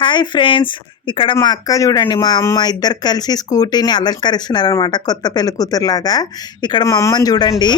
Hi friends, ఇక్కడ మా అక్క చూడండి, మా అమ్మ ఇద్దరు కలిసి స్కూటీని అలంకరిస్తున్నారు అనమాట, కొత్త పెళ్లి కూతురులాగా. ఇక్కడ మా అమ్మని చూడండి.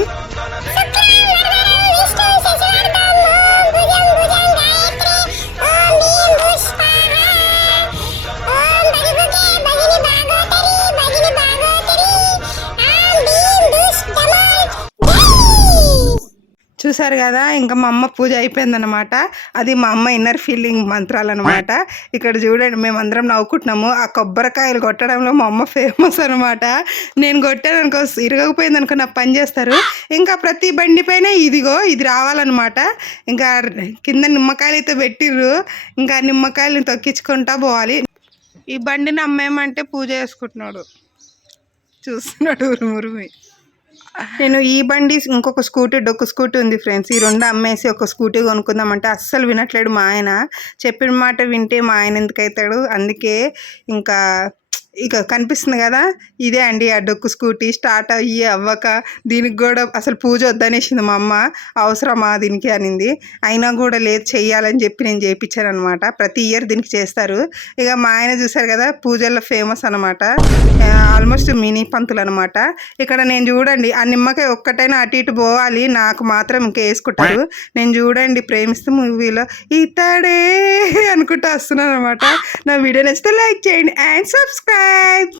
చూసారు కదా, ఇంకా మా అమ్మ పూజ అయిపోయిందనమాట. అది మా అమ్మ ఇన్నర్ ఫీలింగ్ మంత్రాలు అనమాట. ఇక్కడ చూడండి, మేమందరం నవ్వుకుంటున్నాము. ఆ కొబ్బరికాయలు కొట్టడంలో మా అమ్మ ఫేమస్ అనమాట. నేను కొట్టాను అనుకో, ఇరగకపోయింది అనుకో, నా పని చేస్తారు. ఇంకా ప్రతి బండి పైన ఇదిగో ఇది రావాలన్నమాట. ఇంకా కింద నిమ్మకాయలు అయితే పెట్టిర్రు, ఇంకా నిమ్మకాయలు తొక్కించుకుంటా పోవాలి. ఈ బండిని అమ్మేమంటే పూజ చేసుకుంటున్నాడు, చూస్తున్నాడు ఉరుమురుమి. నేను ఈ బండి, ఇంకొక స్కూటీ, డొక్కు స్కూటీ ఉంది ఫ్రెండ్స్. ఈ రెండు అమ్మేసి ఒక స్కూటీ కొనుక్కుందామంటే అస్సలు వినట్లేడు మా ఆయన. చెప్పిన మాట వింటే మా ఆయన ఎందుకు అవుతాడు. అందుకే ఇంకా ఇక కనిపిస్తుంది కదా, ఇదే అండి ఆ డొక్కు స్కూటీ. స్టార్ట్ అయ్యి అవ్వక దీనికి కూడా అసలు పూజ వద్దనేసింది మా అమ్మ. అవసరమా దీనికి అనింది. అయినా కూడా లేదు, చెయ్యాలని చెప్పి నేను చేయించాను అనమాట. ప్రతి ఇయర్ దీనికి చేస్తారు. ఇక మా ఆయన చూసారు కదా, పూజల్లో ఫేమస్ అనమాట. ఆల్మోస్ట్ మినీ పంతులు అనమాట. ఇక్కడ నేను చూడండి, ఆ నిమ్మకాయ ఒక్కటైనా అటు ఇటు పోవాలి, నాకు మాత్రం ఇంకా వేసుకుంటారు. నేను చూడండి, ప్రేమిస్తూ మూవీలో ఇతడే అనుకుంటూ వస్తున్నాను అనమాట. నా వీడియో నచ్చితే లైక్ చేయండి అండ్ సబ్స్క్రైబ్.